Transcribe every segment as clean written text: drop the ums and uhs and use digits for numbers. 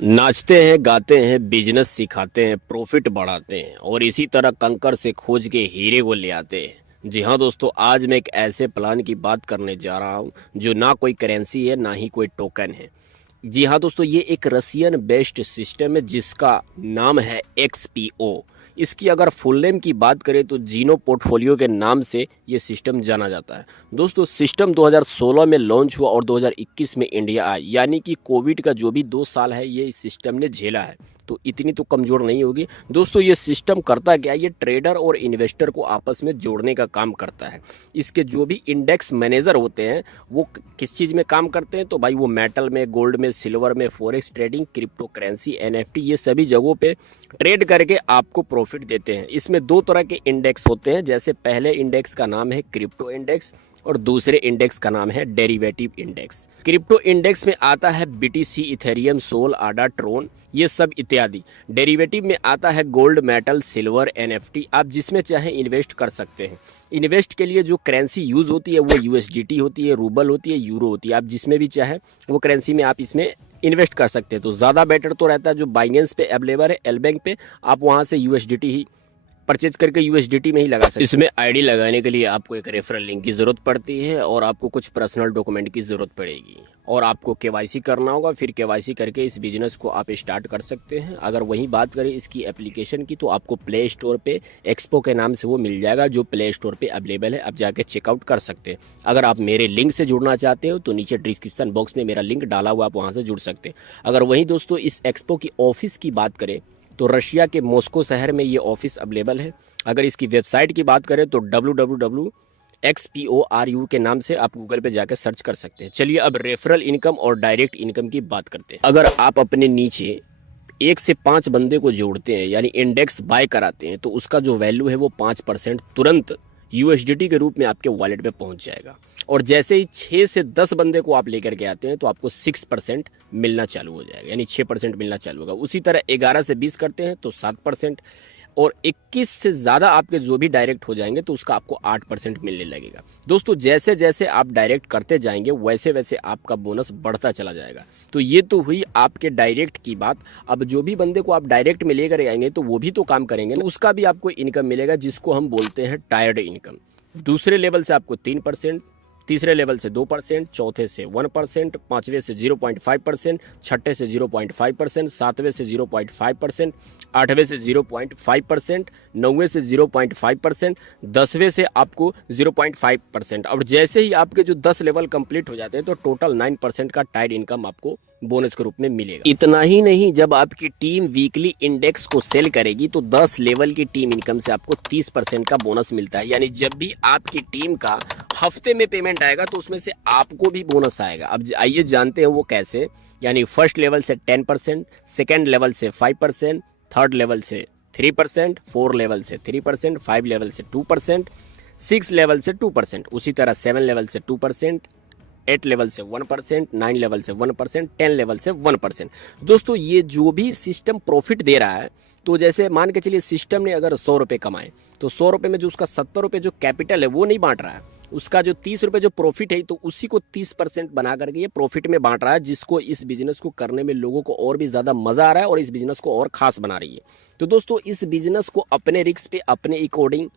नाचते हैं, गाते हैं, बिजनेस सिखाते हैं, प्रॉफिट बढ़ाते हैं और इसी तरह कंकर से खोज के हीरे को ले आते हैं। जी हाँ दोस्तों, आज मैं एक ऐसे प्लान की बात करने जा रहा हूँ जो ना कोई करेंसी है, ना ही कोई टोकन है। जी हाँ दोस्तों, ये एक रसियन बेस्ड सिस्टम है जिसका नाम है XPO। इसकी अगर फुल नेम की बात करें तो जीनो पोर्टफोलियो के नाम से ये सिस्टम जाना जाता है। दोस्तों, सिस्टम 2016 में लॉन्च हुआ और 2021 में इंडिया आया, यानी कि कोविड का जो भी 2 साल है ये इस सिस्टम ने झेला है, तो इतनी तो कमज़ोर नहीं होगी। दोस्तों, ये सिस्टम करता क्या है, ये ट्रेडर और इन्वेस्टर को आपस में जोड़ने का काम करता है। इसके जो भी इंडेक्स मैनेजर होते हैं वो किस चीज़ में काम करते हैं, तो भाई वो मेटल में, गोल्ड में, सिल्वर में, forex trading, crypto currency, NFT, ये सभी जगहों पे ट्रेड करके आपको प्रॉफिट देते हैं। इसमें 2 तरह के इंडेक्स होते हैं, जैसे पहले इंडेक्स का नाम है क्रिप्टो इंडेक्स और दूसरे इंडेक्स का नाम है डेरिवेटिव इंडेक्स। क्रिप्टो इंडेक्स में आता है BTC, इथेरियम, सोल, आडा, ट्रोन, ये सब इत्यादि। डेरिवेटिव में आता है गोल्ड, मेटल, सिल्वर, NFT, आप जिसमें चाहे इन्वेस्ट कर सकते हैं। इन्वेस्ट के लिए जो करेंसी यूज़ होती है वो USDT होती है, रूबल होती है, यूरो होती है। आप जिसमें भी चाहे वो करेंसी में आप इसमें इन्वेस्ट कर सकते हैं। तो ज़्यादा बेटर तो रहता है जो बाइनेंस पे अवेलेबल है, एल बैंक पे, आप वहाँ से USDT ही परचेज करके USDT में ही लगा सकते हैं। इसमें आईडी लगाने के लिए आपको एक रेफरल लिंक की ज़रूरत पड़ती है और आपको कुछ पर्सनल डॉक्यूमेंट की ज़रूरत पड़ेगी और आपको KYC करना होगा। फिर KYC करके इस बिज़नेस को आप स्टार्ट कर सकते हैं। अगर वहीं बात करें इसकी एप्लीकेशन की, तो आपको प्ले स्टोर पे एक्सपो के नाम से वो मिल जाएगा, जो प्ले स्टोर पे अवेलेबल है, आप जाके चेकआउट कर सकते हैं। अगर आप मेरे लिंक से जुड़ना चाहते हो तो नीचे डिस्क्रिप्शन बॉक्स में मेरा लिंक डाला हुआ, आप वहाँ से जुड़ सकते हैं। अगर वहीं दोस्तों इस एक्सपो की ऑफिस की बात करें तो रशिया के मॉस्को शहर में ये ऑफिस अवेलेबल है। अगर इसकी वेबसाइट की बात करें तो www.XPORU के नाम से आप गूगल पे जाकर सर्च कर सकते हैं। चलिए अब रेफरल इनकम और डायरेक्ट इनकम की बात करते हैं। अगर आप अपने नीचे 1 से 5 बंदे को जोड़ते हैं, यानी इंडेक्स बाय कराते हैं, तो उसका जो वैल्यू है वो 5% तुरंत USDT के रूप में आपके वॉलेट में पहुंच जाएगा। और जैसे ही 6 से 10 बंदे को आप लेकर के आते हैं तो आपको 6% मिलना चालू हो जाएगा, यानी 6% मिलना चालू होगा। उसी तरह 11 से 20 करते हैं तो 7%, और 21 से ज़्यादा आपके जो भी डायरेक्ट हो जाएंगे तो उसका आपको 8% मिलने लगेगा। दोस्तों, जैसे जैसे आप डायरेक्ट करते जाएंगे वैसे वैसे आपका बोनस बढ़ता चला जाएगा। तो ये तो हुई आपके डायरेक्ट की बात। अब जो भी बंदे को आप डायरेक्ट में लेकर आएंगे तो वो भी तो काम करेंगे, तो उसका भी आपको इनकम मिलेगा, जिसको हम बोलते हैं टायर्ड इनकम। दूसरे लेवल से आपको 3%, तीसरे लेवल से 2%, चौथे से 1%, पाँचवें से 0.5%, छठे से 0.5%, सातवें से 0.5%, आठवें से 0.5%, नौवें से 0.5%, 10वें से आपको 0.5%। और जैसे ही आपके जो 10 लेवल कंप्लीट हो जाते हैं तो टोटल 9% का टाइड इनकम आपको बोनस के रूप में मिलेगा। इतना ही नहीं, जब आपकी टीम वीकली इंडेक्स को सेल करेगी तो 10 लेवल की टीम इनकम से आपको 30% का बोनस मिलता है। यानी जब भी आपकी टीम का हफ्ते में पेमेंट आएगा तो उसमें से आपको भी बोनस आएगा। अब आइए जानते हैं वो कैसे। यानी फर्स्ट लेवल से 10%, सेकेंड लेवल से 5%, थर्ड लेवल से 3%, 4 लेवल से 3%, 5 लेवल से 2%, 6 लेवल से 2%, उसी तरह 7 लेवल से 2%, 8 लेवल से 1%, 9 लेवल से 1%, 10 लेवल से 1%। दोस्तों, ये जो भी सिस्टम प्रॉफिट दे रहा है, तो जैसे मान के चलिए सिस्टम ने अगर 100 रुपये कमाए तो 100 रुपये में जो उसका 70 रुपये जो कैपिटल है वो नहीं बांट रहा है। उसका जो 30 रुपये जो प्रॉफिट है तो उसी को 30% बना करके ये प्रॉफिट में बांट रहा है, जिसको इस बिजनेस को करने में लोगों को और भी ज़्यादा मज़ा आ रहा है और इस बिजनेस को और खास बना रही है। तो दोस्तों, इस बिजनेस को अपने रिस्क पे, अपने अकॉर्डिंग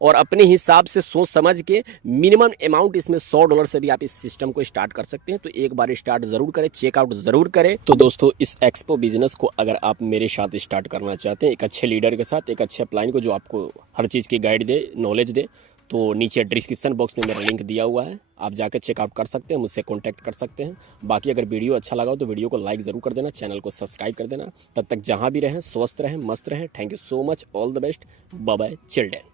और अपने हिसाब से सोच समझ के मिनिमम अमाउंट इसमें $100 से भी आप इस सिस्टम को स्टार्ट कर सकते हैं। तो एक बार स्टार्ट ज़रूर करें, चेकआउट ज़रूर करें। तो दोस्तों, इस एक्सपो बिजनेस को अगर आप मेरे साथ स्टार्ट करना चाहते हैं, एक अच्छे लीडर के साथ, एक अच्छे प्लान को जो आपको हर चीज़ की गाइड दे, नॉलेज दे, तो नीचे डिस्क्रिप्शन बॉक्स में मेरा लिंक दिया हुआ है, आप जाकर चेकआउट कर सकते हैं, मुझसे कॉन्टैक्ट कर सकते हैं। बाकी अगर वीडियो अच्छा लगा हो तो वीडियो को लाइक ज़रूर कर देना, चैनल को सब्सक्राइब कर देना। तब तक जहाँ भी रहें स्वस्थ रहें, मस्त रहें। Thank you so much, all the best, bye bye, children.